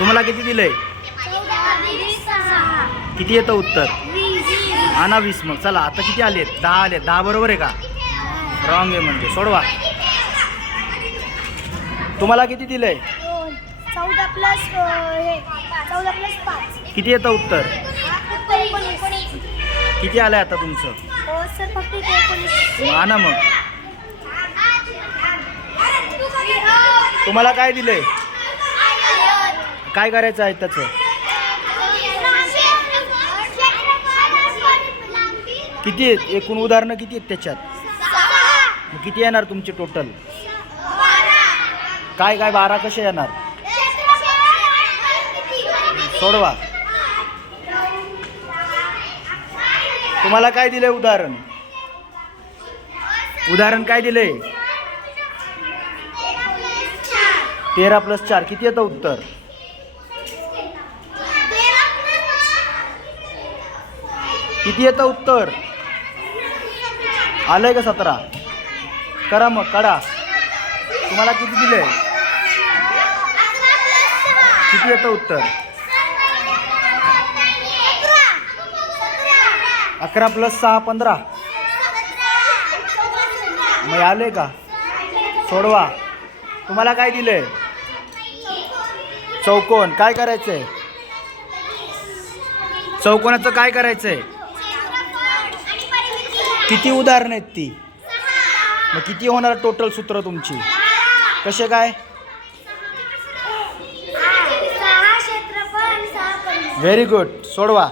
तुम्हाला किती दिलंय? किती येतं उत्तर? आणा वीस मग. चला आता किती आले दहा आले दहा बरोबर आहे का? रॉंग आहे म्हणजे. सोडवा. तुम्हाला किती दिलंय? चौदा प्लस चौदा प्लस पाच किती येतं उत्तर? किती आलंय आता तुमचं? मग आणा मग. तुम्हाला काय दिलंय? काय करायचं आहे त्याचं? किती आहेत? एकूण उदाहरणं किती आहेत त्याच्यात? किती येणार तुमचे टोटल काय काय बारा कसे येणार? सोडवा. तुम्हाला काय दिलंय उदाहरण? उदाहरण काय दिलंय? तेरा प्लस चार. किती येतं उत्तर? किती येतं उत्तर? आलंय का सतरा? करा मग काढा. तुम्हाला किती दिलंय? किती येतं उत्तर? अकरा प्लस सहा पंधरा. मग आले का? सोडवा. तुम्हाला काय दिले चौकोन. काय करायचंय? चौकोनाचं काय करायचंय? किती उदाहरणं आहेत ती? मग किती होणार टोटल सूत्र तुमची? कसे काय? व्हेरी गुड सोडवा.